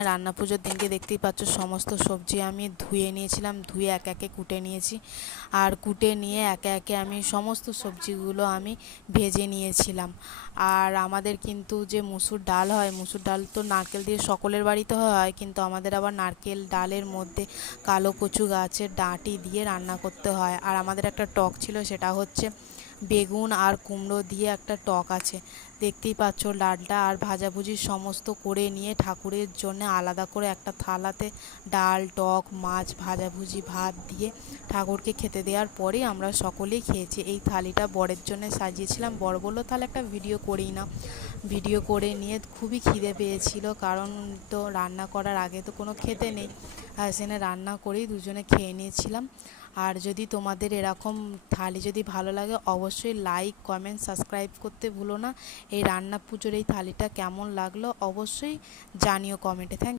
রান্না পুজোর দিনকে দেখতেই পাচ্ছ সমস্ত সবজি আমি ধুয়ে নিয়েছিলাম, ধুয়ে একে একে কুটে নিয়েছি। আর কুটে নিয়ে একে একে আমি সমস্ত সবজিগুলো আমি ভেজে নিয়েছিলাম। আর আমাদের কিন্তু যে মুসুর ডাল হয়, মুসুর ডাল তো নারকেল দিয়ে সকলের বাড়িতে হয়, কিন্তু আমাদের আবার নারকেল ডালের মধ্যে কালো কচু গাছের ডাঁটি দিয়ে রান্না করতে হয়। আর আমাদের একটা টক ছিল, সেটা হচ্ছে বেগুন আর কুমড়ো দিয়ে একটা টক আছে। দেখতেই পাচ্ছ ডালটা আর ভাজাভুজি সমস্ত করে নিয়ে ঠাকুরের জন্য আলাদা করে একটা থালাতে ডাল, টক, মাছ, ভাজাভুজি, ভাত দিয়ে ঠাকুরকে খেতে দেওয়ার পরেই আমরা সকলেই খেয়েছি। এই থালিটা বরের জন্য সাজিয়েছিলাম। বর বললো তাহলে একটা ভিডিও করেই না। ভিডিও করে নিয়ে খুবই খিদে পেয়েছিল, কারণ তো রান্না করার আগে তো কোনো খেতে নেই, আর সেখানে রান্না করেই দুজনে খেয়ে নিয়েছিলাম। আর যদি তোমাদের এরকম থালি যদি ভালো লাগে, অবশ্যই লাইক, কমেন্ট, সাবস্ক্রাইব করতে ভুলো না। এই রান্না পুজোর এই থালিটা কেমন লাগলো অবশ্যই জানিও কমেন্টে। থ্যাংক